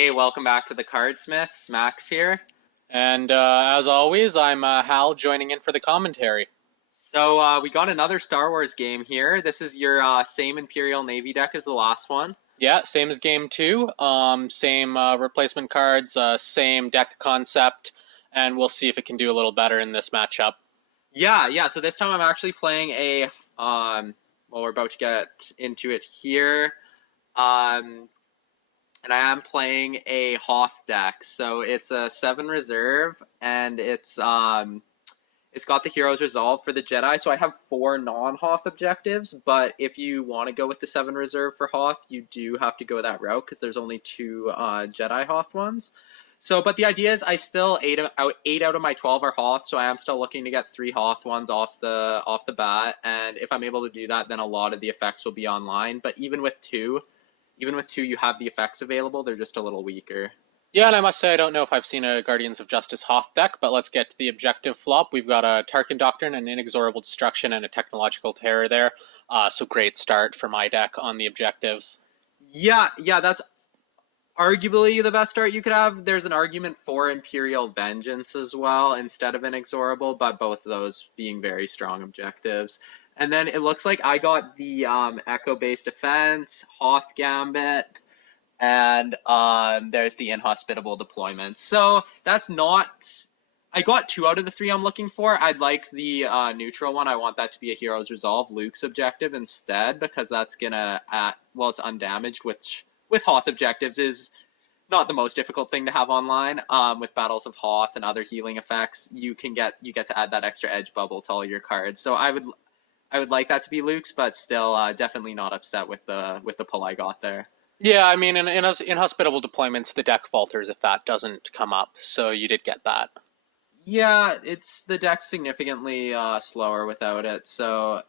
Hey, welcome back to the Cardsmiths. Max here. And as always, I'm Hal joining in for the commentary. So we got another Star Wars game here. This is your same Imperial Navy deck as the last one. Yeah, same as game two. Same replacement cards, same deck concept, and we'll see if it can do a little better in this matchup. Yeah. So this time I'm actually playing a well, we're about to get into it here. And I am playing a Hoth deck. So it's a 7 reserve, and it's got the Hero's Resolve for the Jedi, so I have 4 non-Hoth objectives, but if you want to go with the 7 reserve for Hoth, you do have to go that route, because there's only 2 Jedi Hoth ones. So, but the idea is I still, 8 out of my 12 are Hoth, so I am still looking to get 3 Hoth ones off the bat, and if I'm able to do that, then a lot of the effects will be online, but even with 2, you have the effects available, they're just a little weaker. Yeah, and I must say I don't know if I've seen a Guardians of Justice Hoth deck, but let's get to the objective flop. We've got a Tarkin Doctrine, an Inexorable Destruction, and a Technological Terror there. So great start for my deck on the objectives. Yeah, that's arguably the best start you could have. There's an argument for Imperial Vengeance as well instead of Inexorable, but both of those being very strong objectives. And then it looks like I got the Echo-based Defense, Hoth Gambit, and there's the Inhospitable Deployment. So that's not... I got 2 out of the 3 I'm looking for. I'd like the neutral one. I want that to be a Hero's Resolve, Luke's objective instead, because that's gonna, it's undamaged, which with Hoth objectives is not the most difficult thing to have online. With Battles of Hoth and other healing effects, you get to add that extra edge bubble to all your cards. So I would like that to be Luke's, but still definitely not upset with the pull I got there. Yeah, I mean, in Inhospitable Deployments, the deck falters if that doesn't come up, so you did get that. Yeah, it's the deck's significantly slower without it. So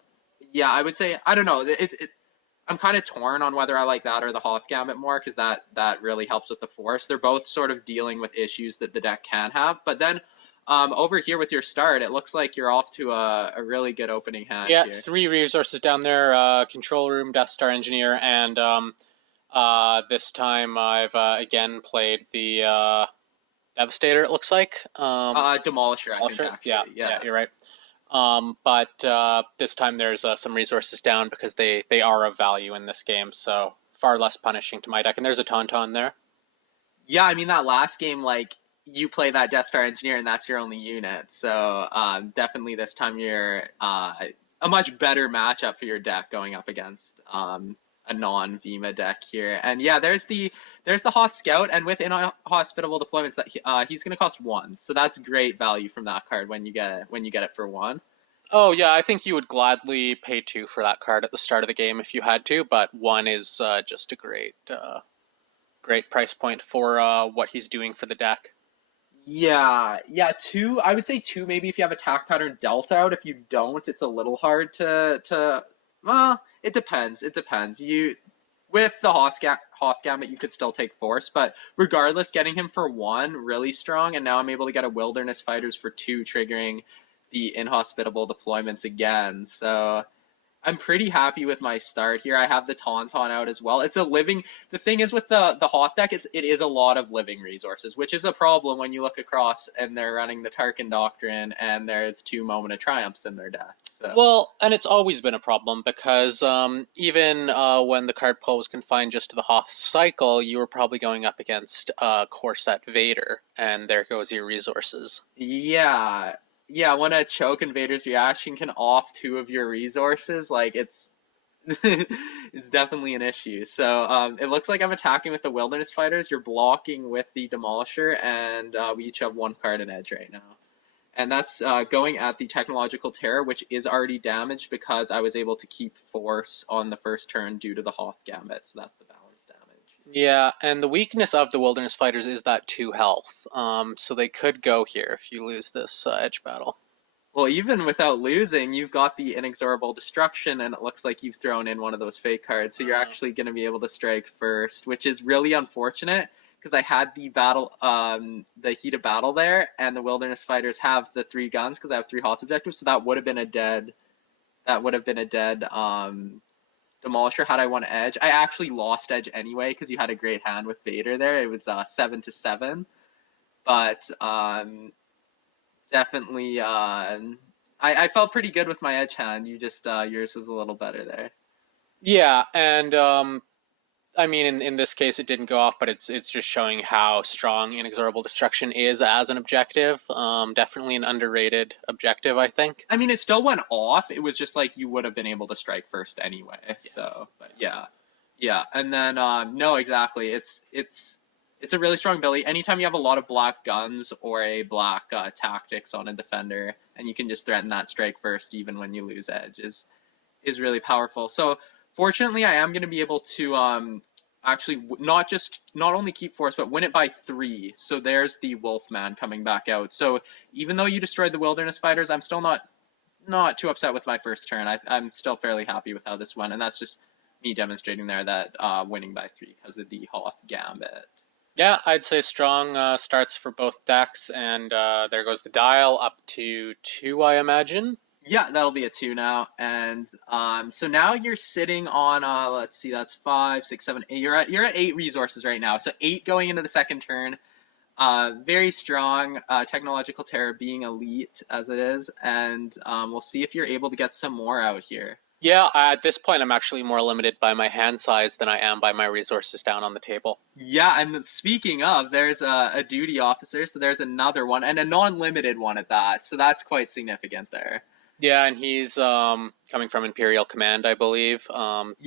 yeah, I would say I don't know. I'm kind of torn on whether I like that or the Hoth Gambit more, because that really helps with the Force. They're both sort of dealing with issues that the deck can have. But then over here with your start, it looks like you're off to a really good opening hand Yeah, here. 3 resources down there, Control Room, Death Star Engineer, and this time I've again played the Devastator, it looks like. Demolisher, I think, Demolisher? actually. Yeah, you're right. But this time there's some resources down because they are of value in this game, so far less punishing to my deck. And there's a Tauntaun there. Yeah, I mean, that last game, like, you play that Death Star Engineer and that's your only unit. So definitely this time you're a much better matchup for your deck going up against a non-Vima deck here. And yeah, there's the Hoth Scout, and with Inhospitable Deployments, that he's going to cost 1. So that's great value from that card when you get it for 1. Oh yeah, I think you would gladly pay 2 for that card at the start of the game if you had to, but 1 is just a great price point for what he's doing for the deck. Yeah, 2. I would say 2 maybe if you have Attack Pattern Delta out. If you don't, it's a little hard to. Well, it depends. With the Hoth Gambit, you could still take Force, but regardless, getting him for 1 really strong, and now I'm able to get a Wilderness Fighters for 2, triggering the Inhospitable Deployments again. So I'm pretty happy with my start here. I have the Tauntaun out as well. It's a living... The thing is with the Hoth deck, it is a lot of living resources, which is a problem when you look across and they're running the Tarkin Doctrine and there's 2 Moment of Triumphs in their deck. So. Well, and it's always been a problem because even when the card pool was confined just to the Hoth cycle, you were probably going up against core set Vader, and there goes your resources. Yeah, when a choke invader's reaction can off 2 of your resources, like, it's it's definitely an issue. So it looks like I'm attacking with the Wilderness Fighters. You're blocking with the Demolisher, and we each have 1 card in edge right now. And that's going at the Technological Terror, which is already damaged because I was able to keep Force on the first turn due to the Hoth Gambit, so that's the balance damage. Yeah, and the weakness of the Wilderness Fighters is that 2 health, so they could go here if you lose this edge battle. Well, even without losing, you've got the Inexorable Destruction, and it looks like you've thrown in one of those fake cards, so you're actually going to be able to strike first, which is really unfortunate, because I had the Heat of Battle there, and the Wilderness Fighters have the 3 guns, because I have 3 Hoth objectives, so that would have been a dead Demolisher had I won edge. I actually lost edge anyway because you had a great hand with Vader there. It was 7-7, but definitely I felt pretty good with my edge hand. You just yours was a little better there. Yeah, and I mean, in this case, it didn't go off, but it's just showing how strong Inexorable Destruction is as an objective. Definitely an underrated objective, I think. I mean, it still went off. It was just like you would have been able to strike first anyway. Yes. So, but yeah. And then no, exactly. It's a really strong ability. Anytime you have a lot of black guns or a black tactics on a defender, and you can just threaten that strike first, even when you lose edge, is really powerful. So fortunately, I am going to be able to actually not only keep force, but win it by 3. So there's the Wolfman coming back out. So even though you destroyed the Wilderness Fighters, I'm still not too upset with my first turn. I'm still fairly happy with how this went, and that's just me demonstrating there that winning by 3 because of the Hoth Gambit. Yeah, I'd say strong starts for both decks, and there goes the dial up to 2, I imagine. Yeah, that'll be a 2 now, and so now you're sitting on let's see, that's 5, 6, 7, 8. You're at 8 resources right now, so 8 going into the second turn. Very strong technological terror being elite as it is, and we'll see if you're able to get some more out here. Yeah, at this point, I'm actually more limited by my hand size than I am by my resources down on the table. Yeah, and speaking of, there's a duty officer, so there's another one, and a non-limited one at that, so that's quite significant there. Yeah, and he's coming from Imperial Command, I believe.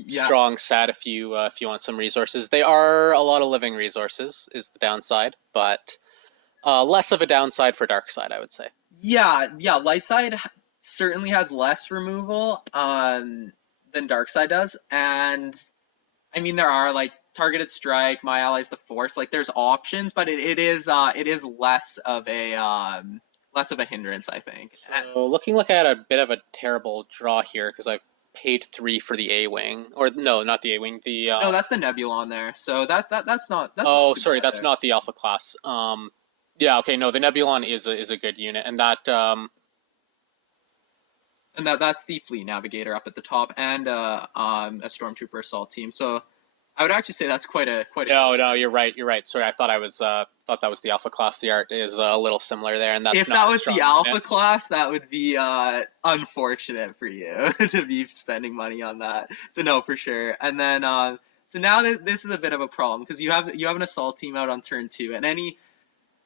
Strong set if you want some resources. They are a lot of living resources, is the downside, but less of a downside for dark side, I would say. Yeah, light side certainly has less removal than dark side does, and I mean there are like targeted strike, my allies the force, like there's options, but it is less of a hindrance, I think. So looking like I had a bit of a terrible draw here because I've paid 3 for the A-wing, or no, not the A-wing. No, that's the Nebulon there. So that's not. Oh, sorry, that's not the Alpha class. Yeah, okay, no, the Nebulon is a good unit, and that. And that's the Fleet Navigator up at the top, and a Stormtrooper assault team. So I would actually say that's quite a. No, you're right. Sorry, I thought that was the Alpha class. The art is a little similar there, and that's if not that was the Alpha unit. class, that would be unfortunate for you to be spending money on that. So no, for sure. And then so now this is a bit of a problem because you have an assault team out on turn 2, and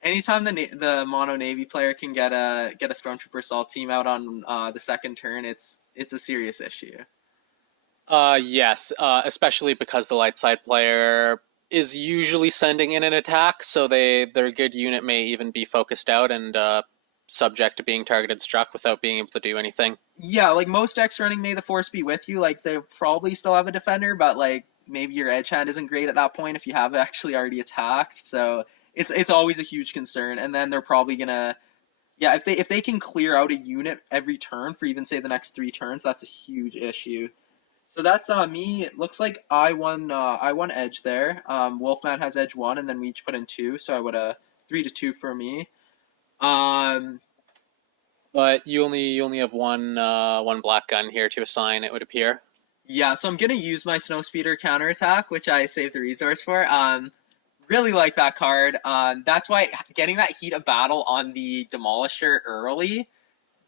anytime the mono navy player can get a Stormtrooper assault team out on the second turn, it's a serious issue. Yes, especially because the light side player is usually sending in an attack, so their good unit may even be focused out and subject to being targeted struck without being able to do anything. Yeah, like most decks running May the Force be with you, like they probably still have a defender, but like maybe your edge hand isn't great at that point if you have actually already attacked. So it's always a huge concern, and then they're probably gonna. Yeah, if they can clear out a unit every turn for even say the next 3 turns, that's a huge issue. So that's me. It looks like I won edge there. Wolfman has edge 1, and then we each put in 2, so I would 3-2 for me. But you only have one black gun here to assign, it would appear. Yeah, so I'm gonna use my Snowspeeder counterattack, which I saved the resource for. Really like that card. That's why getting that heat of battle on the Demolisher early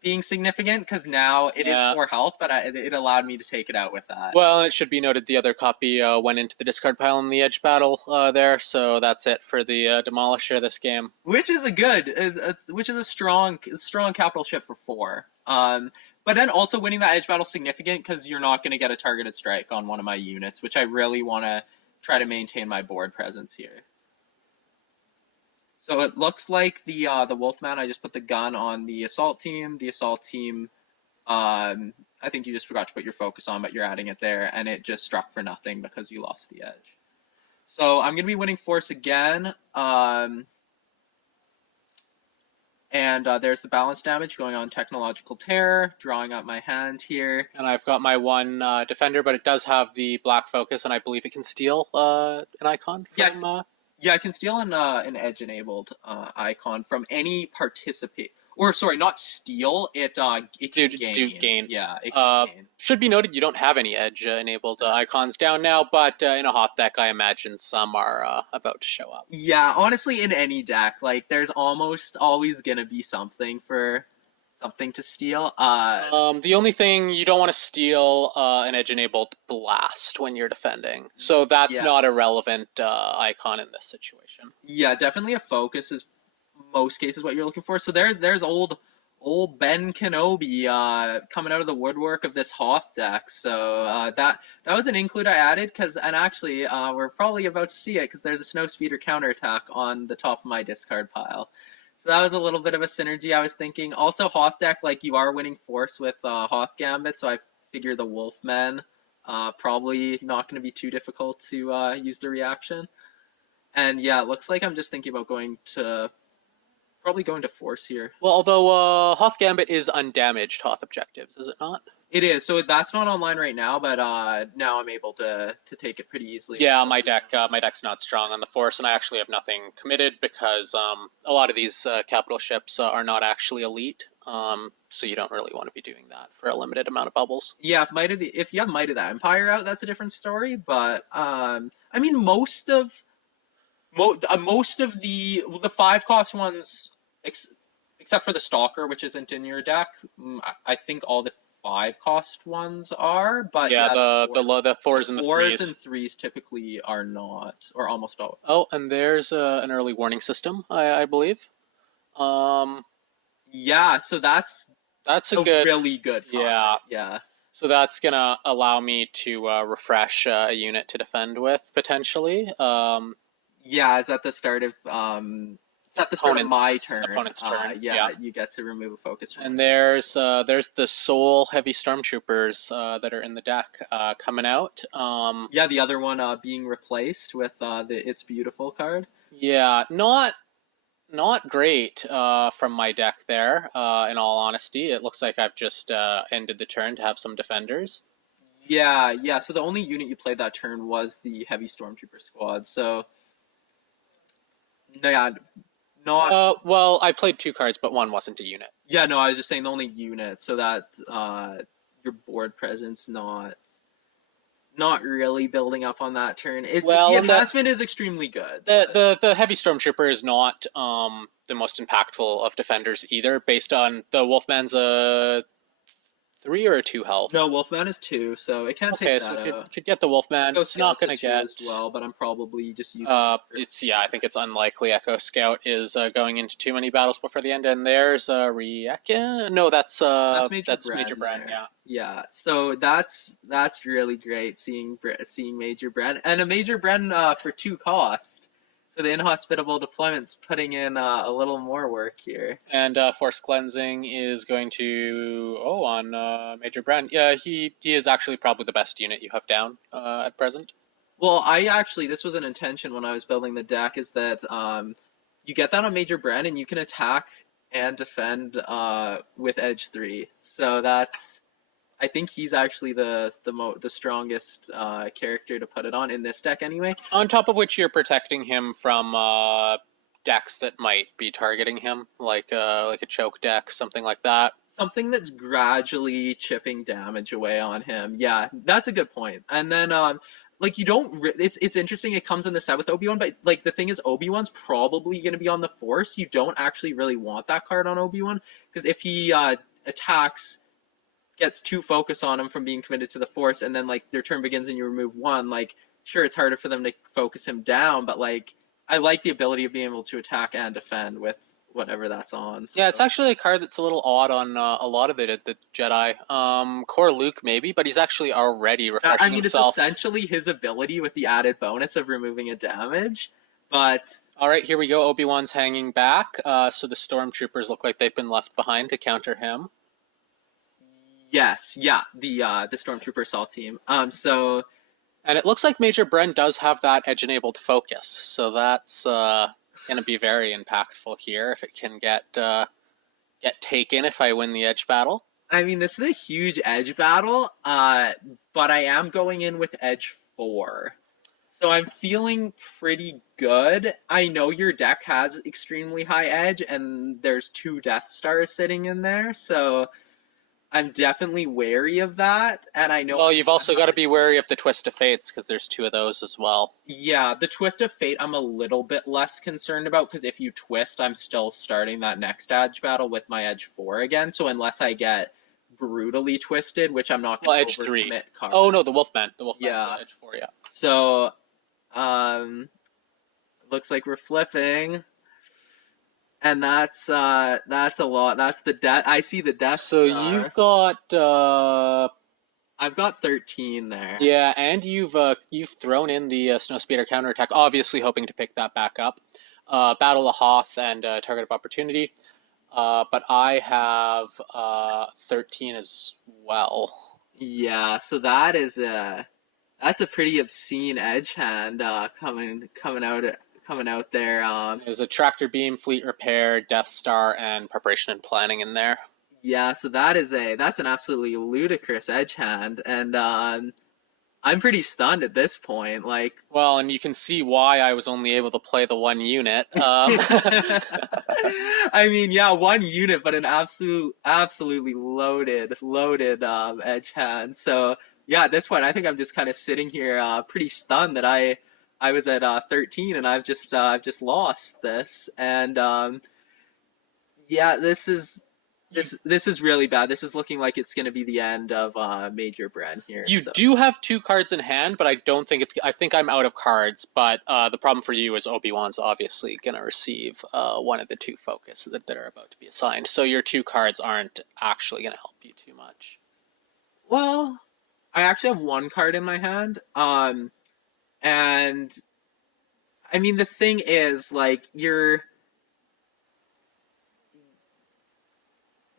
being significant, because now it is 4 health, but it allowed me to take it out with that. Well, it should be noted the other copy went into the discard pile in the edge battle there, so that's it for the Demolisher this game. Which is a strong capital ship for 4. But then also winning that edge battle is significant because you're not going to get a targeted strike on one of my units, which I really want to try to maintain my board presence here. So it looks like the Wolfman, I just put the gun on the assault team. The assault team, I think you just forgot to put your focus on, but you're adding it there, and it just struck for nothing because you lost the edge. So I'm going to be winning force again. And there's the balance damage going on technological terror, drawing up my hand here. And I've got my 1 defender, but it does have the black focus, and I believe it can steal an icon from... Yeah, I can steal an edge-enabled icon from any Or sorry, not steal. It Do gain. gain. Yeah, it can gain. Should be noted you don't have any edge enabled icons down now, but in a Hoth deck, I imagine some are about to show up. Yeah, honestly, in any deck, like there's almost always gonna be something to steal. The only thing you don't want to steal an edge enabled blast when you're defending, so that's Yeah. not a relevant icon in this situation. Yeah, definitely a focus is most cases what you're looking for. So there's old Ben Kenobi coming out of the woodwork of this Hoth deck. So that was an include I added and actually we're probably about to see it because there's a snow speeder counterattack on the top of my discard pile. So that was a little bit of a synergy I was thinking. Also Hoth deck, like you are winning force with Hoth Gambit, so I figure the Wolfmen probably not going to be too difficult to use the reaction. And yeah, it looks like I'm just thinking about probably going to force here. Well, although Hoth Gambit is undamaged Hoth objectives, is it not? It is. So that's not online right now, but now I'm able to take it pretty easily. Yeah, my deck's not strong on the force, and I actually have nothing committed because a lot of these capital ships are not actually elite. So you don't really want to be doing that for a limited amount of bubbles. Yeah, if you have Might of the Empire out, that's a different story. But I mean, most of the 5-cost ones, except for the Stalker, which isn't in your deck, I think all the 5-cost ones are. But yeah, the 4s and the 3s. 4s and 3s typically are not, or almost always. Oh, and there's an early warning system, I believe. Yeah, so that's a really good card. Yeah. So that's gonna allow me to refresh a unit to defend with potentially. Yeah, it's at the start of my turn. Opponent's turn. Yeah, you get to remove a focus. And there's the Soul Heavy Stormtroopers that are in the deck coming out. Yeah, the other one being replaced with the It's Beautiful card. Yeah, not great from my deck there. In all honesty, it looks like I've just ended the turn to have some defenders. Yeah. So the only unit you played that turn was the Heavy Stormtrooper squad. So. Yeah, not. Well, I played 2 cards, but one wasn't a unit. Yeah, no, I was just saying the only unit, so that your board presence not really building up on that turn. The advancement is extremely good. The Heavy Stormtrooper is not the most impactful of defenders either, based on the Wolfman's 3 or a 2 health. No, Wolfman is 2, so it can't take that out. Could get the Wolfman. It's not going to get as well, but I'm probably just using. I think it's unlikely. Echo Scout is going into too many battles before the end, and there's Riecken. No, that's Major Bren. Yeah. So that's really great seeing Major Bren and a Major Bren for 2 cost. So the Inhospitable Deployment's putting in a little more work here. And Force Cleansing is going to on Major Bren. Yeah, he is actually probably the best unit you have down at present. Well, this was an intention when I was building the deck, is that you get that on Major Bren and you can attack and defend with Edge 3. So I think he's actually the strongest character to put it on in this deck anyway. On top of which you're protecting him from decks that might be targeting him, like a choke deck, something like that. Something that's gradually chipping damage away on him. Yeah, that's a good point. And then you don't. It's interesting. It comes in the set with Obi-Wan, but the thing is, Obi-Wan's probably going to be on the Force. You don't actually really want that card on Obi-Wan because if he attacks, gets 2 focus on him from being committed to the Force, and then their turn begins and you remove 1, sure, it's harder for them to focus him down, but I like the ability of being able to attack and defend with whatever that's on. So. Yeah, it's actually a card that's a little odd on a lot of the Jedi. Core Luke maybe, but he's actually already refreshing himself. It's essentially his ability with the added bonus of removing a damage, but... Alright, here we go. Obi-Wan's hanging back, so the Stormtroopers look like they've been left behind to counter him. Yes, yeah, the Stormtrooper assault team. And it looks like Major Bren does have that edge-enabled focus, so that's going to be very impactful here if it can get taken if I win the edge battle. I mean, this is a huge edge battle, but I am going in with edge 4. So I'm feeling pretty good. I know your deck has extremely high edge, and there's 2 Death Stars sitting in there, so I'm definitely wary of that. And I know Well, I'm you've gonna also have got to to be deal wary with. of the Twist of Fates because there's 2 of those as well. Yeah, the Twist of Fate I'm a little bit less concerned about because if you twist, I'm still starting that next edge battle with my edge 4 again. So unless I get brutally twisted, which I'm not Well, gonna edge 3. overcommit Oh no, cards. the Wolfman. The Wolfman's Yeah. edge 4, yeah. So looks like we're flipping. And that's a lot. That's the death. I see the Death So you've Star. got I've got 13 there. yeah, and you've thrown in the Snowspeeder counterattack, obviously hoping to pick that back up. Battle of Hoth and Target of Opportunity. But I have 13 as well. Yeah, so that's a pretty obscene edge hand coming out there. There's a Tractor Beam, Fleet Repair, Death Star, and Preparation and Planning in there. Yeah, so that's an absolutely ludicrous edge hand, and I'm pretty stunned at this point. Like, Well, and you can see why I was only able to play the 1 unit. I mean, yeah, 1 unit, but an absolutely loaded edge hand. So yeah, at this point, I think I'm just kind of sitting here, pretty stunned that I was at 13 and I've just lost this. And yeah, this is really bad. This is looking like it's going to be the end of Major Bren here. You So. do have 2 cards in hand, but I don't think it's. I think I'm out of cards. But the problem for you is Obi-Wan's obviously going to receive one of the 2 focus that are about to be assigned. So your 2 cards aren't actually going to help you too much. Well, I actually have 1 card in my hand. And I mean, the thing is, like,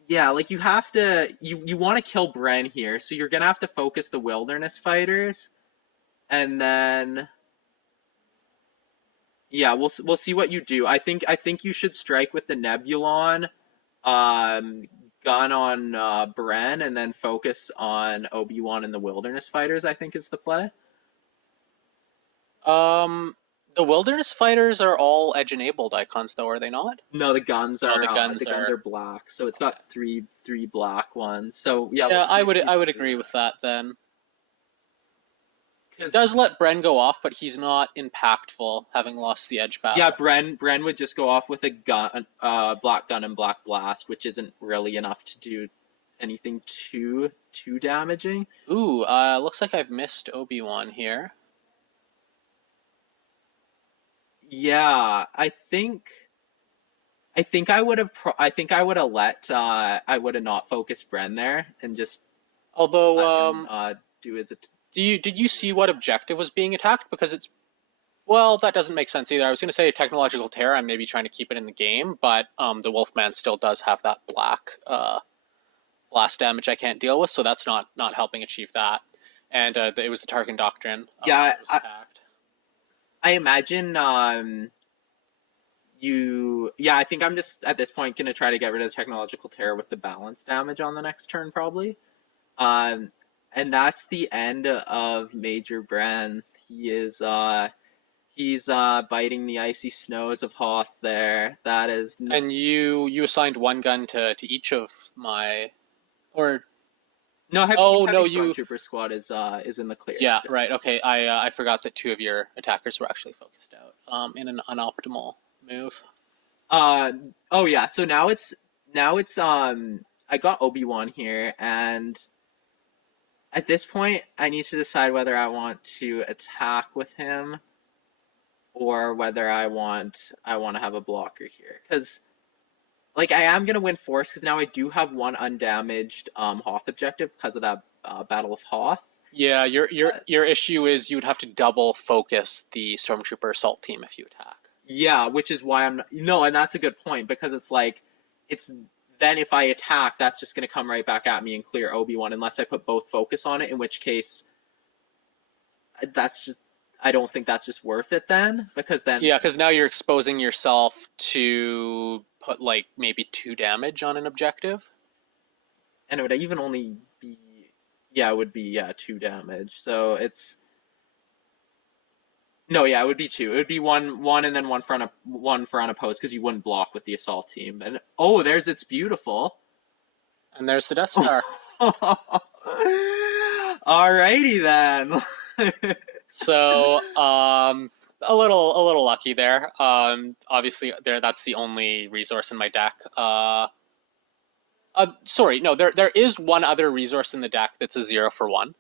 yeah, like you have to, you want to kill Bren here, so you're gonna have to focus the Wilderness Fighters, and then, yeah, we'll see what you do. I think you should strike with the Nebulon, um, gun on Bren, and then focus on Obi-Wan and the Wilderness Fighters. I think is the play. Um, the Wilderness Fighters are all edge-enabled icons, though, are they not? No, the guns No, are the guns black, so it's okay. got three black ones. So yeah, Yeah, we'll see what I you would do agree with that then. It 'cause does let Bren go off, but he's not impactful, having lost the edge yeah, battle. Bren would just go off with a gun, black gun and black blast, which isn't really enough to do anything too damaging. Ooh, looks like I've missed Obi-Wan here. Yeah, I think I would have not focused Bren there and just Although, let him do his. did you see what objective was being attacked? Because it's well, that doesn't make sense either. I was going to say technological terror. I'm maybe trying to keep it in the game, but the Wolfman still does have that black blast damage I can't deal with, so that's not helping achieve that. And it was the Tarkin Doctrine. Yeah, that was attacked. I imagine yeah, I think I'm just at this point gonna try to get rid of the technological terror with the balance damage on the next turn probably. Um, and that's the end of Major Bren. He's biting the icy snows of Hoth there. That is And you assigned 1 gun to each of my or no heavy, oh heavy no you Stormtrooper squad is in the clear. yeah Still. right okay I forgot that 2 of your attackers were actually focused out in an unoptimal move. Oh yeah, so now it's I got Obi-Wan here, and at this point I need to decide whether I want to attack with him or whether I want to have a blocker here, because like I am gonna win Force because now I do have 1 undamaged Hoth objective because of that Battle of Hoth. Yeah, your issue is you would have to double focus the Stormtrooper assault team if you attack. Yeah, which is why no, and that's a good point because it's like it's then if I attack, that's just gonna come right back at me and clear Obi-Wan unless I put both focus on it, in which case that's just I don't think that's just worth it then because then Yeah, because now you're exposing yourself to put like maybe 2 damage on an objective. and it would even only be it would be 2 damage. So it's No, yeah, it would be two. It would be one, and then one for unopposed because you wouldn't block with the assault team. And oh, there's it's beautiful. And there's the Death Star. Alrighty then. So, a little lucky there. Obviously, that's the only resource in my deck. Sorry, no, there is one other resource in the deck that's a 0 for 1.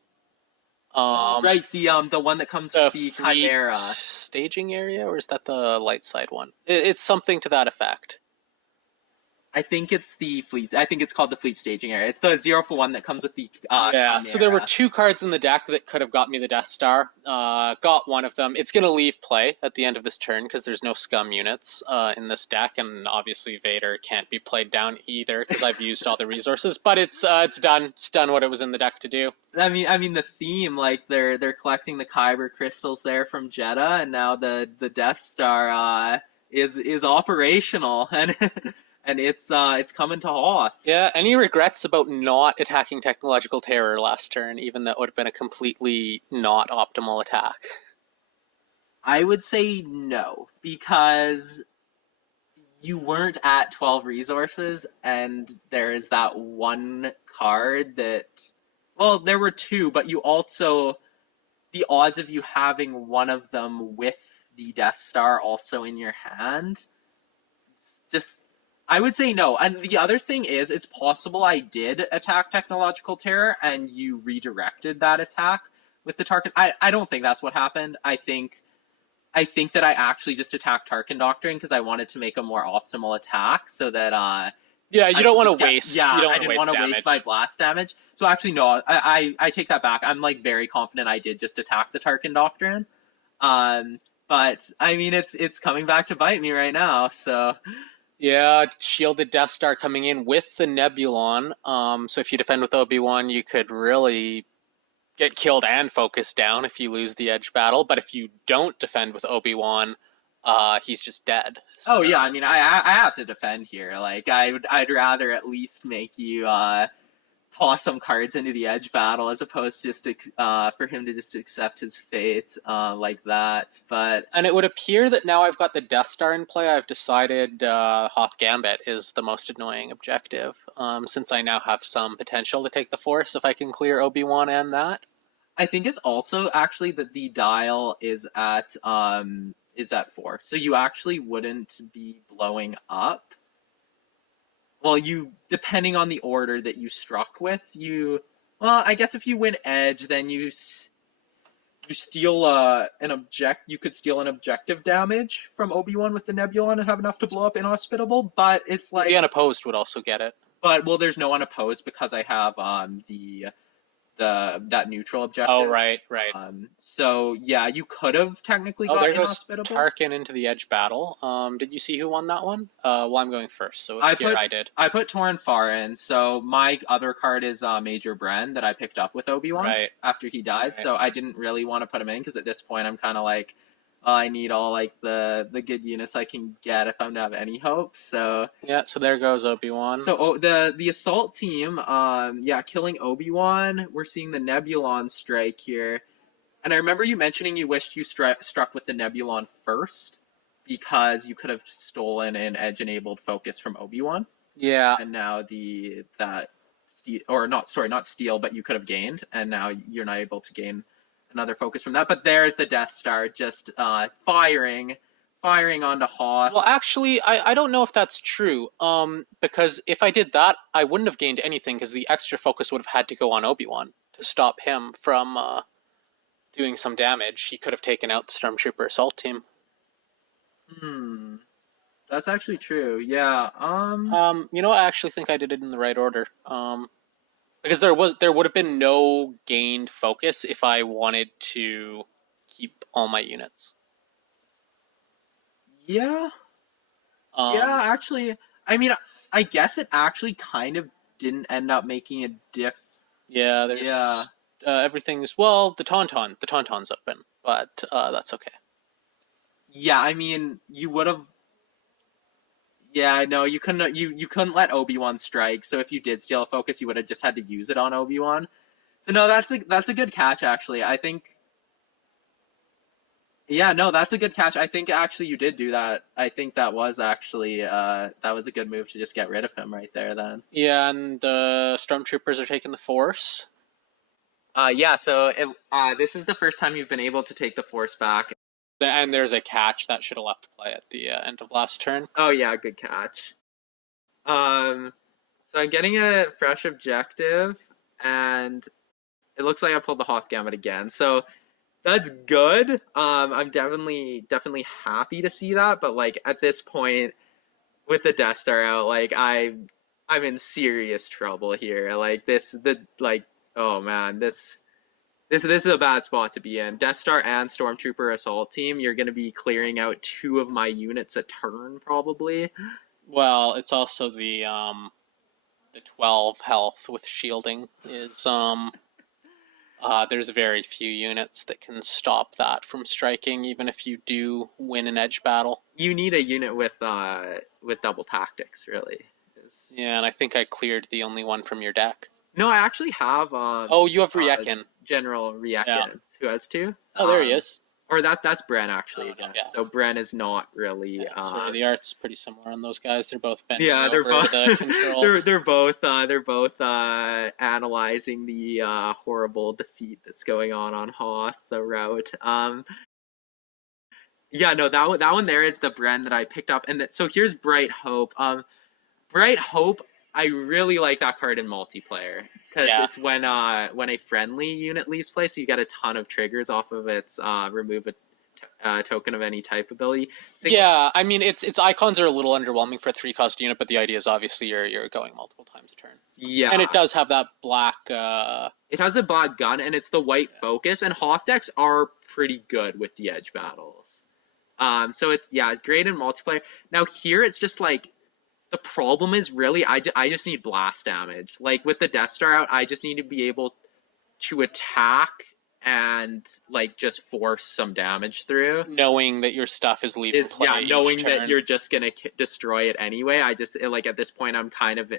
Oh, right, the one that comes The with the fleet Chimera. staging area, or is that the light side one? It's something to that effect. I think it's the fleet. I think it's called the fleet staging area. It's the 0 for 1 that comes with the Yeah, Chimera. so there were 2 cards in the deck that could have got me the Death Star. Got one of them. It's going to leave play at the end of this turn because there's no scum units in this deck, and obviously Vader can't be played down either because I've used all the resources. But it's done. It's done what it was in the deck to do. I mean the theme, like they're collecting the Kyber crystals there from Jeddah, and now the Death Star is operational, and and it's coming to Hoth. Yeah, any regrets about not attacking Technological Terror last turn, even though it would have been a completely not optimal attack? I would say no, because you weren't at 12 resources, and there is that one card that, well, there were two, but you also, the odds of you having one of them with the Death Star also in your hand, just, I would say no. And the other thing is, it's possible I did attack Technological Terror and you redirected that attack with the Tarkin. I don't think that's what happened. I think that I actually just attacked Tarkin Doctrine because I wanted to make a more optimal attack so that Yeah, you don't want to waste. Yeah, you don't I didn't want to waste my blast damage. So actually, no, I take that back. I'm like very confident I did just attack the Tarkin Doctrine. But I mean, it's coming back to bite me right now. So Yeah, shielded Death Star coming in with the Nebulon. So if you defend with Obi-Wan, you could really get killed and focused down if you lose the edge battle. But if you don't defend with Obi-Wan, he's just dead. So. Oh yeah, I mean, I have to defend here. Like I'd rather at least make you toss some cards into the edge battle as opposed to just for him to just accept his fate like that. And it would appear that now I've got the Death Star in play, I've decided Hoth Gambit is the most annoying objective, since I now have some potential to take the Force if I can clear Obi-Wan and that. I think it's also actually that the dial is at 4, so you actually wouldn't be blowing up. Well, depending on the order that you struck with, well, I guess if you win edge, then you steal you could steal an objective damage from Obi-Wan with the Nebulon and have enough to blow up Inhospitable, but it's like the unopposed would also get it. But well, there's no unopposed because I have that neutral objective. Oh, right. So yeah, you could have technically got there goes Inhospitable. Tarkin into the edge battle. Did you see who won that one? Well, I'm going first, so I did. I put Torrin Farr in, so my other card is Major Bren that I picked up with Obi-Wan after he died, so I didn't really want to put him in because at this point I'm kind of like, I need all like the good units I can get if I'm to have any hope. So yeah, so there goes Obi-Wan. So the assault team, killing Obi-Wan. We're seeing the Nebulon strike here, and I remember you mentioning you wished you struck with the Nebulon first because you could have stolen an edge-enabled focus from Obi-Wan. Yeah, and now not steal, but you could have gained, and now you're not able to gain another focus from that. But there's the Death Star just firing onto Hoth. Well, actually, I don't know if that's true. Because if I did that, I wouldn't have gained anything because the extra focus would have had to go on Obi-Wan to stop him from doing some damage. He could have taken out the Stormtrooper assault team. That's actually true. Yeah. You know what? I actually think I did it in the right order. Because there would have been no gained focus if I wanted to keep all my units. Yeah. Yeah, actually, I mean, I guess it actually kind of didn't end up making a diff. Yeah, there's everything's the Tauntaun's open, but that's okay. Yeah, I mean, you would have. Yeah, no, you couldn't let Obi-Wan strike. So if you did steal a focus, you would have just had to use it on Obi-Wan. So no, that's a good catch actually. I think Yeah, no, that's a good catch. I think actually you did do that. I think that was actually that was a good move to just get rid of him right there then. Yeah, and the stormtroopers are taking the Force. Yeah, so this is the first time you've been able to take the Force back. And there's a catch that should have left play at the end of last turn. Oh yeah, good catch. So I'm getting a fresh objective, and it looks like I pulled the Hoth Gambit again. So that's good. I'm definitely happy to see that, but like at this point with the Death Star out, like I'm in serious trouble here. Like oh man, this is a bad spot to be in. Death Star and Stormtrooper assault team, you're gonna be clearing out 2 of my units a turn probably. Well, it's also the 12 health with shielding is there's very few units that can stop that from striking, even if you do win an edge battle. You need a unit with double tactics, really. Yeah, and I think I cleared the only one from your deck. No, I actually have. Oh, you have Riekin. General Riekin, yeah. Who has 2. Oh, there he is. Or that's Bren actually again. Yeah. So Bren is not really. Yeah, so the art's pretty similar on those guys. They're both bending they're both, the controls. they're both analyzing the horrible defeat that's going on Hoth, the route. Yeah, no, that one there is the Bren that I picked up, and so here's Bright Hope. Bright Hope, I really like that card in multiplayer because it's when a friendly unit leaves play, so you get a ton of triggers off of its remove a token of any type ability. Yeah, I mean its icons are a little underwhelming for a 3-cost unit, but the idea is obviously you're going multiple times a turn. Yeah, and it does have that black. It has a black gun, and it's the white focus, and Hoth decks are pretty good with the edge battles. So it's great in multiplayer. Now here it's just like. The problem is really I just need blast damage. Like with the Death Star out, I just need to be able to attack and like just force some damage through. Knowing that your stuff is leaving play. Yeah, knowing each that turn. You're just gonna destroy it anyway. I just like at this point I'm kind of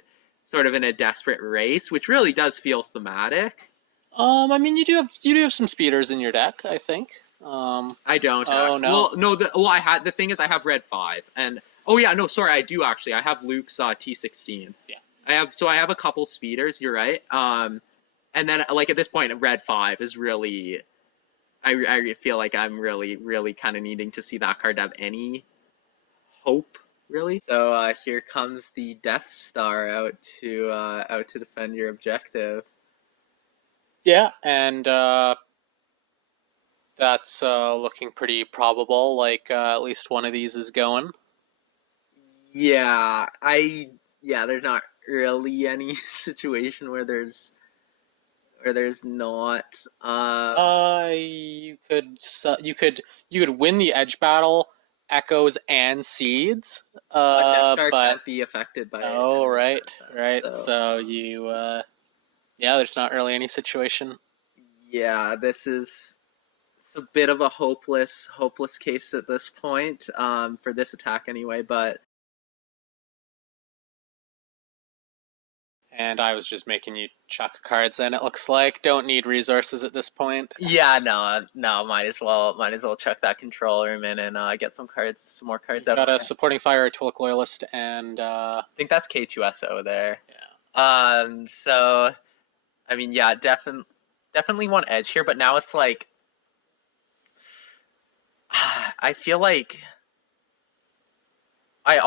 sort of in a desperate race, which really does feel thematic. I mean you do have some speeders in your deck, I think. I don't. Oh no. Well, no. I had the thing is I have red 5 and. Oh yeah, no, sorry, I do actually. I have Luke's T16. Yeah. I have a couple speeders. You're right. And then like at this point, red 5 is really. I feel like I'm really kind of needing to see that card have any hope, really. So here comes the Death Star out to defend your objective. Yeah, and that's looking pretty probable. Like at least one of these is going. Yeah, there's not really any situation where there's not. You could win the edge battle, echoes and seeds. Death Star can't be affected by. Oh, right. So you, there's not really any situation. Yeah, this is a bit of a hopeless case at this point. For this attack anyway, but. And I was just making you chuck cards in, it looks like. Don't need resources at this point. Yeah, no, might as well chuck that control room in and get some more cards out. Got a Supporting Fire, a Twi'lek Loyalist, and I think that's K2SO there. Yeah. So I mean, yeah, definitely want edge here, but now it's like I feel like I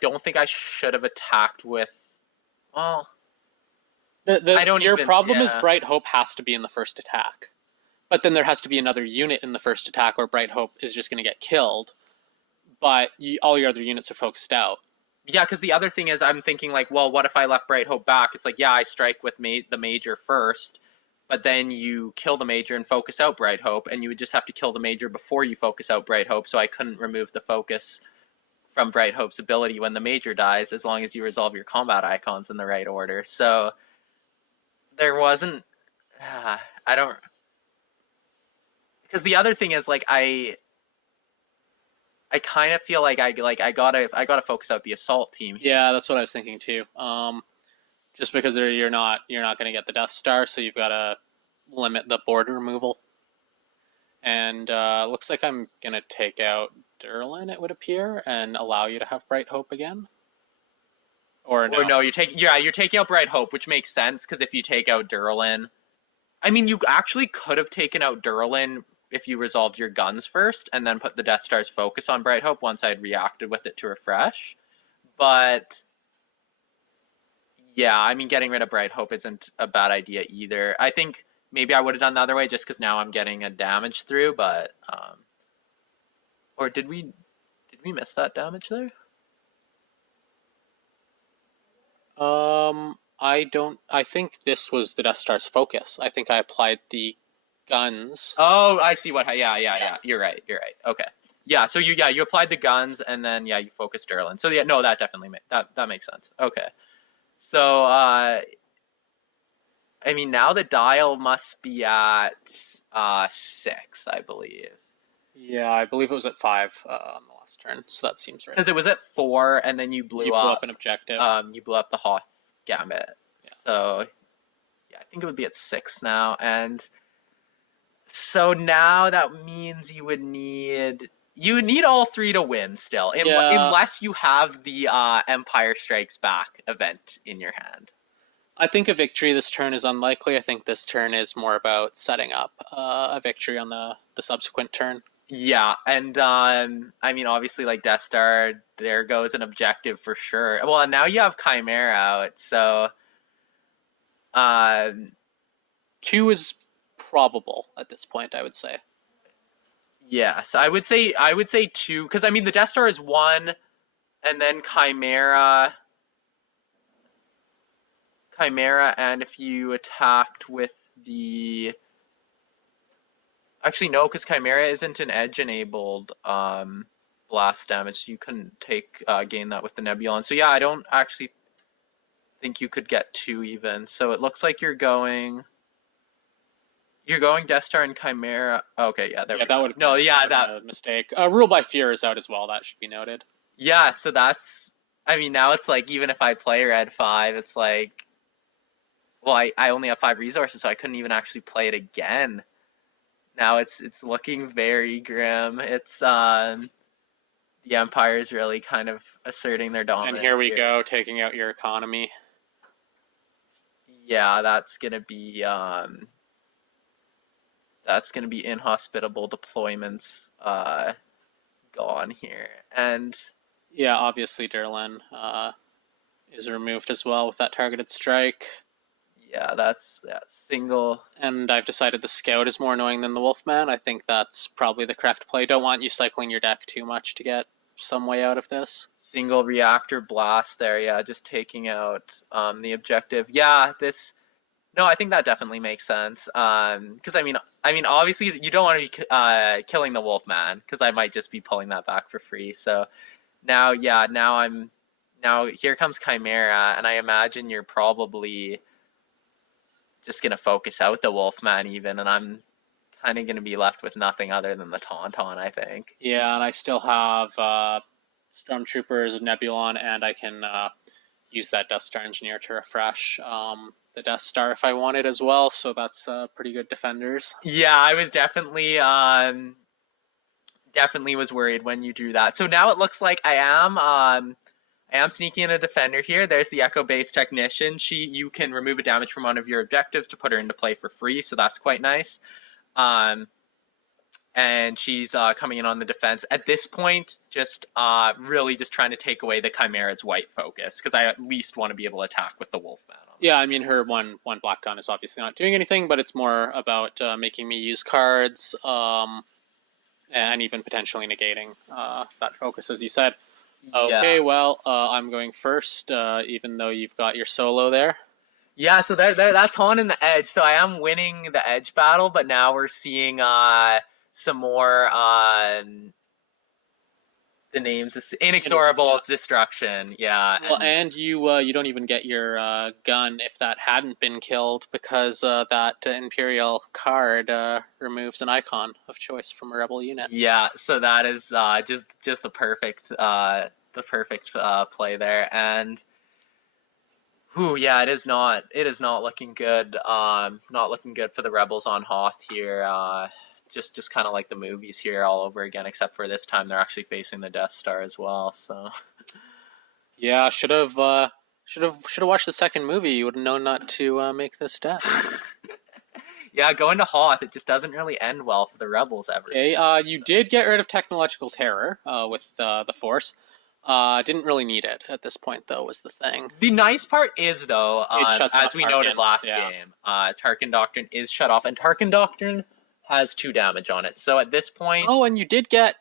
don't think I should have attacked with well Your problem is Bright Hope has to be in the first attack. But then there has to be another unit in the first attack or Bright Hope is just going to get killed. But all your other units are focused out. Yeah, because the other thing is I'm thinking like, well, what if I left Bright Hope back? It's like, yeah, I strike with the Major first, but then you kill the Major and focus out Bright Hope, and you would just have to kill the Major before you focus out Bright Hope, so I couldn't remove the focus from Bright Hope's ability when the Major dies, as long as you resolve your combat icons in the right order. So... there wasn't I don't because the other thing is like I kind of feel like I gotta focus out the assault team here. Yeah, that's what I was thinking too. Just because you're not going to get the Death Star, so you've got to limit the board removal. And looks like I'm going to take out Durlin, it would appear, and allow you to have Bright Hope again. Or no? Or no, you're taking out Bright Hope, which makes sense, because if you take out Durlin... I mean, you actually could have taken out Durlin if you resolved your guns first, and then put the Death Star's focus on Bright Hope once I'd reacted with it to refresh. But... yeah, I mean, getting rid of Bright Hope isn't a bad idea either. I think maybe I would have done the other way just because now I'm getting a damage through, but... or did we miss that damage there? I think this was the Death Star's focus. I think I applied the guns. Oh, I see what... yeah. You're right. Okay. Yeah, so you applied the guns, and then, you focused Durlin. So, yeah, no, that definitely that makes sense. Okay. So, I mean, now the dial must be at 6, I believe. Yeah, I believe it was at 5 on the last turn, so that seems right. Because it was at 4, and then you blew up an objective. You blew up the Hoth Gambit. Yeah. So, yeah, I think it would be at 6 now. And so now that means you would need all 3 to win still, unless you have the Empire Strikes Back event in your hand. I think a victory this turn is unlikely. I think this turn is more about setting up a victory on the subsequent turn. Yeah, and I mean, obviously, like Death Star, there goes an objective for sure. Well, and now you have Chimera out, so 2 is probable at this point, I would say. Yes, I would say 2, because I mean the Death Star is 1, and then Chimera, and if you attacked with the... actually, no, because Chimera isn't an edge-enabled blast damage, so you couldn't gain that with the Nebulon. So yeah, I don't actually think you could get 2 even. So it looks like you're going Death Star and Chimera. Okay, yeah, there we go. That would have been a mistake. Rule by Fear is out as well, that should be noted. Yeah, so that's... I mean, now it's like, even if I play Red 5, it's like... well, I only have 5 resources, so I couldn't even actually play it again. Now it's looking very grim. It's the Empire's really kind of asserting their dominance. And here we go, taking out your economy. Yeah, that's gonna be inhospitable deployments gone here. And yeah, obviously Durlin is removed as well with that targeted strike. Yeah, that's single. And I've decided the Scout is more annoying than the Wolfman. I think that's probably the correct play. Don't want you cycling your deck too much to get some way out of this. Single reactor blast there, yeah, just taking out the objective. Yeah, no, I think that definitely makes sense. Because I mean, obviously you don't want to be killing the Wolfman, because I might just be pulling that back for free. So now here comes Chimera, and I imagine you're probably just gonna focus out the Wolfman even, and I'm kind of gonna be left with nothing other than the Tauntaun, I think. Yeah, and I still have Stormtroopers, Nebulon, and I can use that Death Star Engineer to refresh the Death Star if I wanted as well, so that's pretty good defenders. Yeah, I was definitely was worried when you drew that. So now it looks like I am sneaking in a defender here. There's the Echo Base Technician. You can remove a damage from one of your objectives to put her into play for free, so that's quite nice. And she's coming in on the defense. At this point, just really just trying to take away the Chimera's white focus, because I at least want to be able to attack with the Wolfman. Yeah, I mean, her one black gun is obviously not doing anything, but it's more about making me use cards, and even potentially negating that focus, as you said. Okay, yeah. Well, I'm going first, even though you've got your solo there. Yeah, so that's Han in the edge. So I am winning the edge battle, but now we're seeing some more the names Inexorable Destruction. Yeah. Well, and you don't even get your gun if that hadn't been killed, because that Imperial card removes an icon of choice from a rebel unit. Yeah, so that is just the perfect play there. And yeah, it is not looking good. Not looking good for the rebels on Hoth here. just kind of like the movies here all over again, except for this time they're actually facing the Death Star as well. So Yeah, should have watched the second movie. You would have known not to make this step. yeah, going to Hoth, it just doesn't really end well for the Rebels ever. Okay, you did get rid of technological terror with the Force. Didn't really need it at this point, though, was the thing. The nice part is, though, as we noted last yeah. game, Tarkin Doctrine is shut off, and Tarkin Doctrine has 2 damage on it. So at this point... Oh, and you did get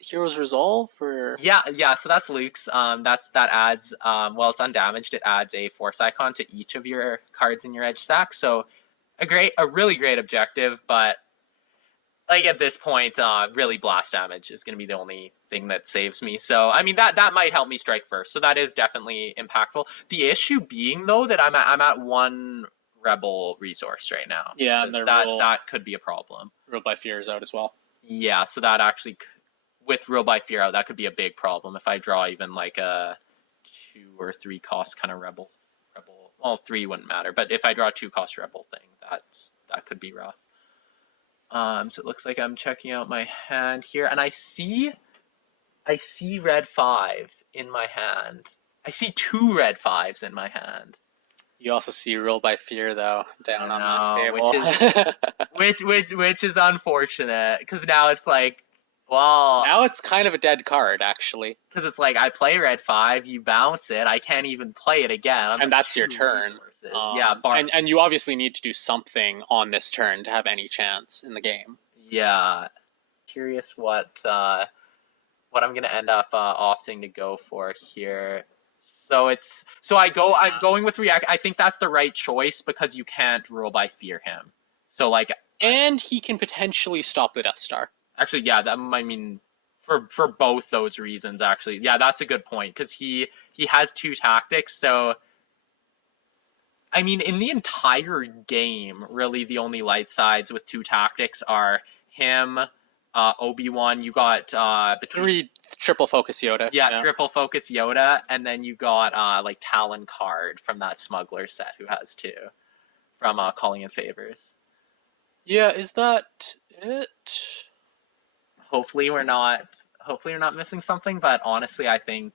Hero's Resolve? Or... Yeah, so that's Luke's. That adds, well, it's undamaged. It adds a Force icon to each of your cards in your edge stack. So a really great objective, but like at this point, really blast damage is going to be the only thing that saves me. So I mean that might help me strike first. So that is definitely impactful. The issue being though that I'm at 1 rebel resource right now. Yeah, and that could be a problem. Ruled by Fear is out as well. Yeah, so that actually, with Ruled by Fear out, that could be a big problem if I draw even like a 2 or 3 cost kind of rebel. Well, 3 wouldn't matter, but if I draw a 2 cost rebel thing, that could be rough. So it looks like I'm checking out my hand here, and I see red 5 in my hand. I see 2 red 5s in my hand. You also see Rule by Fear though down on the table, which is unfortunate because now it's like, well, now it's kind of a dead card actually. Because it's like I play red 5, you bounce it, I can't even play it again, and that's your turn. Yeah, and you obviously need to do something on this turn to have any chance in the game. Yeah, curious what I'm gonna end up opting to go for here. So I'm going with React. I think that's the right choice because you can't Rule by Fear him. So like, and he can potentially stop the Death Star. Actually, yeah, I mean, for both those reasons, actually, yeah, that's a good point because he has 2 tactics. So, I mean, in the entire game, really, the only light sides with 2 tactics are him, Obi-Wan. You got 3 triple focus Yoda. Yeah, triple focus Yoda, and then you got like Talon Card from that Smuggler set, who has 2 from Calling in Favors. Yeah, is that it? Hopefully we're not missing something, but honestly, I think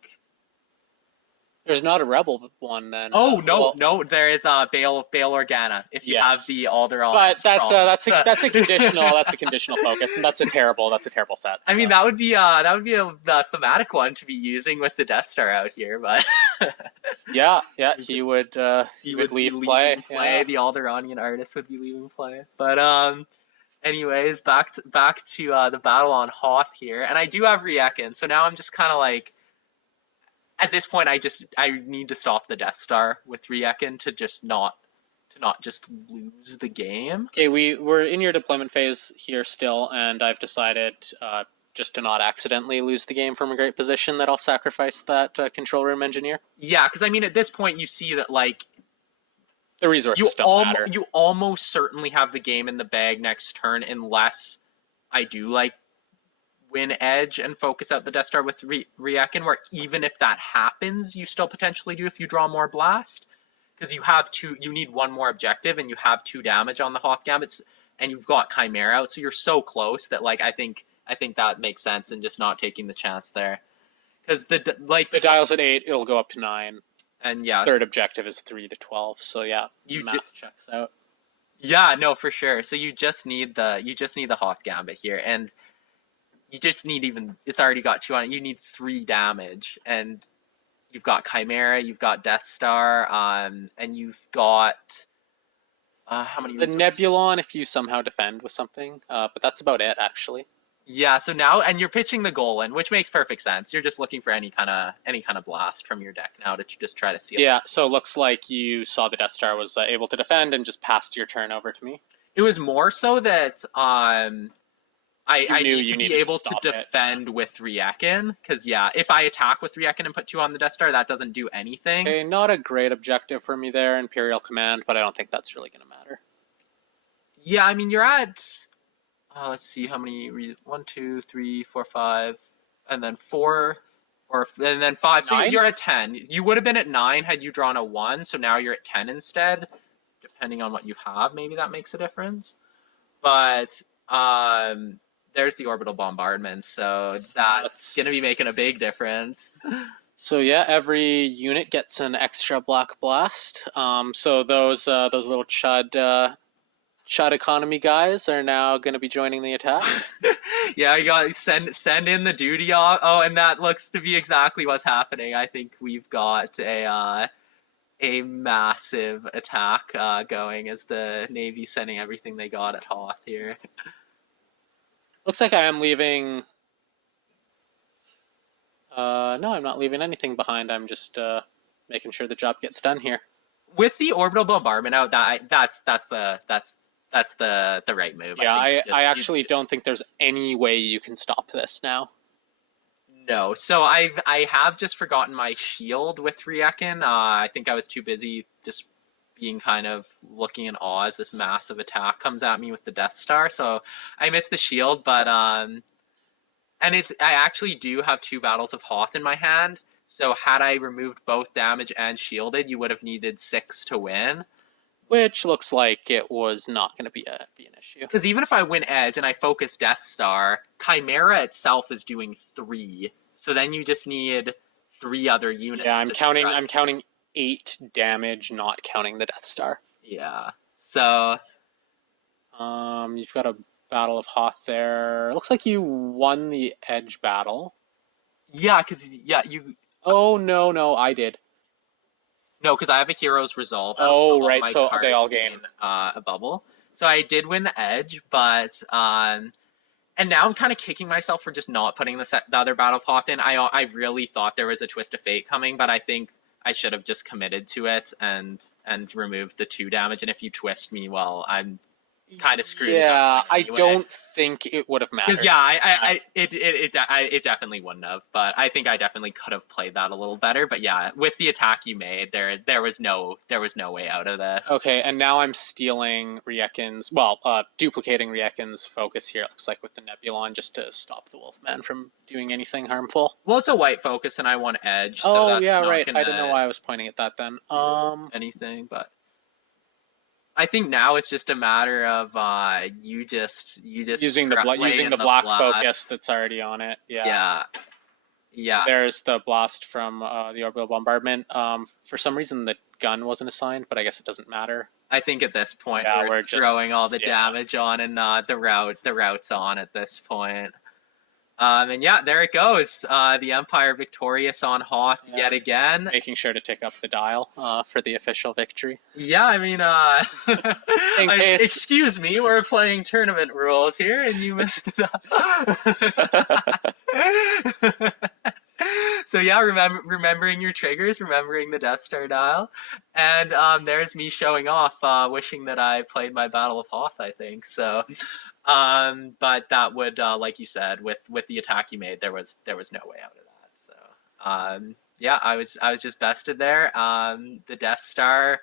there's not a rebel one then. Oh no, there is Bail Organa if you have the Alderaan. But that's a conditional focus, and that's a terrible set. So. I mean that would be a thematic one to be using with the Death Star out here, but yeah, he would leave play. Yeah. The Alderaanian artist would be leaving play, but anyways, back to the battle on Hoth here, and I do have Riekin, so now I'm just kind of like, at this point, I need to stop the Death Star with Riekin to not just lose the game. Okay, we're in your deployment phase here still, and I've decided just to not accidentally lose the game from a great position that I'll sacrifice that control room engineer. Yeah, because I mean, at this point, you see that like. The resources don't matter. You almost certainly have the game in the bag next turn unless I do like win edge and focus out the Death Star with Riekin, where even if that happens, you still potentially do if you draw more blast. Because you need 1 more objective and you have 2 damage on the Hoth Gambits and you've got Chimera out, so you're so close that like I think that makes sense in just not taking the chance there. Because the dial's at 8, it'll go up to 9. And yeah, third objective is 3 to 12. So yeah, math checks out. Yeah, no, for sure. So you just need the Hoth Gambit here, and you just need it's already got 2 on it. You need 3 damage, and you've got Chimera, you've got Death Star, and you've got how many? The Nebulon if you somehow defend with something, but that's about it actually. Yeah, so now, and you're pitching the Golan, which makes perfect sense. You're just looking for any kind of blast from your deck now to just try to seal. Yeah, so it looks like you saw the Death Star was able to defend and just passed your turn over to me. It was more so that I need to be able to defend with Riekin, because yeah, if I attack with Riekin and put 2 on the Death Star, that doesn't do anything. Okay, not a great objective for me there, Imperial Command, but I don't think that's really going to matter. Yeah, I mean, you're at... let's see how many. 1, 2, 3, 4, 5, and then 4, and then 5. So 9? you're at 10. You would have been at 9 had you drawn a 1. So now you're at 10 instead. Depending on what you have, maybe that makes a difference. But There's the orbital bombardment, so So that's gonna be making a big difference. So yeah, every unit gets an extra black blast. So those little Chud economy guys are now going to be joining the attack. Yeah, you got send in the duty off. Oh, and that looks to be exactly what's happening. I think we've got a massive attack going as the Navy sending everything they got at Hoth here. Looks like I am leaving. No, I'm not leaving anything behind. I'm just making sure the job gets done here. With the orbital bombardment out, that's the right move. Yeah, I actually don't think there's any way you can stop this now. No, so I have just forgotten my shield with Riekin. I think I was too busy just being kind of looking in awe as this massive attack comes at me with the Death Star. So I missed the shield, but and I actually do have 2 Battles of Hoth in my hand. So had I removed both damage and shielded, you would have needed 6 to win. Which looks like it was not going to be an issue. Because even if I win Edge and I focus Death Star, Chimera itself is doing 3. So then you just need 3 other units. Yeah, I'm counting 8 damage, not counting the Death Star. Yeah. So you've got a Battle of Hoth there. Looks like you won the Edge battle. Yeah, because you. Oh no, I did. No, because I have a Hero's Resolve. Oh, right, so they all gain a bubble. So I did win the Edge, but and now I'm kind of kicking myself for just not putting the other Battle of Hoth in. I really thought there was a Twist of Fate coming, but I think I should have just committed to it and removed the 2 damage. And if you twist me, well, I'm kind of screwed. Yeah, anyway. I don't think it would have mattered. Because yeah, it definitely wouldn't have. But I think I definitely could have played that a little better. But yeah, with the attack you made, there was no way out of this. Okay, and now I'm stealing Riekin's, duplicating Riekin's focus here. It looks like with the Nebulon, just to stop the Wolfman from doing anything harmful. Well, it's a white focus, and I want Edge. So oh that's yeah, not right. I didn't know why I was pointing at that then. Anything, but. I think now it's just a matter of you just using the black focus that's already on it. Yeah. So there's the blast from the orbital bombardment. For some reason the gun wasn't assigned, but I guess it doesn't matter. I think at this point we're just throwing all the damage on, and the route's on at this point. And yeah, there it goes. The Empire victorious on Hoth yet again. Making sure to tick up the dial for the official victory. Yeah, I mean, excuse me, we're playing tournament rules here, and you messed it up. So yeah, remembering your triggers, remembering the Death Star dial, and there's me showing off, wishing that I played my Battle of Hoth, I think. So. But that would, like you said, with the attack you made, there was no way out of that. So, yeah, I was just bested there. The Death Star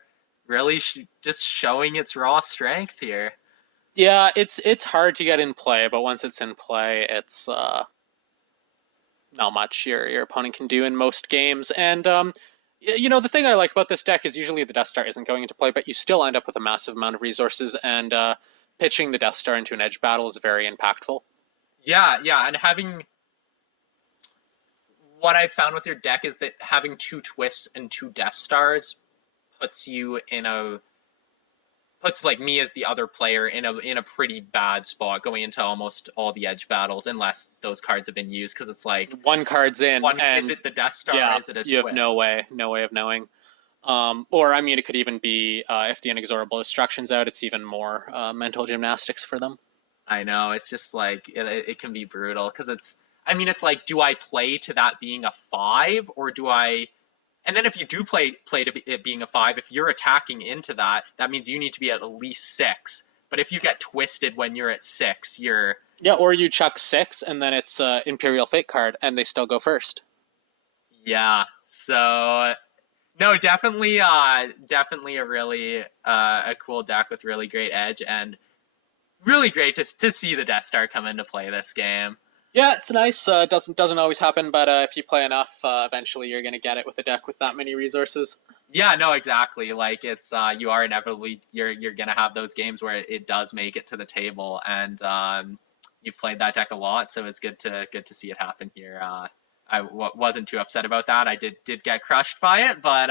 really just showing its raw strength here. Yeah, it's hard to get in play, but once it's in play, it's not much your opponent can do in most games. And the thing I like about this deck is usually the Death Star isn't going into play, but you still end up with a massive amount of resources, and pitching the Death Star into an edge battle is very impactful. Yeah, and what I've found with your deck is that having 2 twists and 2 Death Stars puts like me as the other player in a pretty bad spot going into almost all the edge battles, unless those cards have been used, because it's like one card's in, and is it the Death Star? Yeah, or is it a you twist? have no way of knowing. Or, I mean, it could even be, if the Inexorable Destruction's out, it's even more mental gymnastics for them. I know, it's just like, it can be brutal, because it's like, do I play to that being a 5, or do I... And then if you do play to it being a 5, if you're attacking into that, that means you need to be at least 6. But if you get twisted when you're at 6, you're... Yeah, or you chuck 6, and then it's Imperial Fate card, and they still go first. Yeah, so... No, definitely a really a cool deck with really great edge, and really great to see the Death Star come into play this game. Yeah, it's nice. Doesn't always happen, but if you play enough, eventually you're going to get it with a deck with that many resources. Yeah, no, exactly. Like it's you are inevitably you're gonna have those games where it does make it to the table, and you've played that deck a lot, so it's good to see it happen here. Wasn't too upset about that. I did get crushed by it, but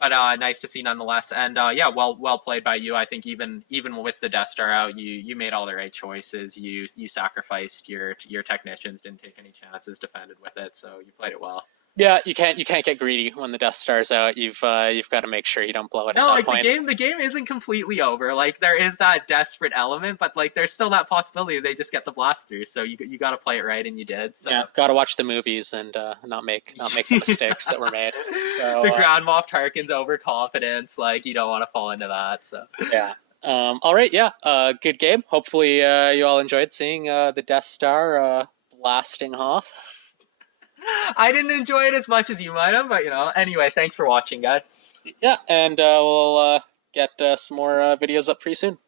nice to see nonetheless. And yeah, well played by you. I think even with the Death Star out, you made all the right choices. You sacrificed your technicians, didn't take any chances, defended with it, so you played it well. Yeah, you can't get greedy when the Death Star's out. You've got to make sure you don't blow it at No, that like point. the game isn't completely over. Like there is that desperate element, but like there's still that possibility they just get the blast through. So you got to play it right, and you did. So Yeah, got to watch the movies and not make the mistakes that were made. So the Grand Moff Tarkin's overconfidence, like you don't want to fall into that. So yeah. All right, yeah. Good game. Hopefully, you all enjoyed seeing the Death Star blasting off. I didn't enjoy it as much as you might have, but Anyway, thanks for watching, guys. Yeah, and we'll get some more videos up pretty soon.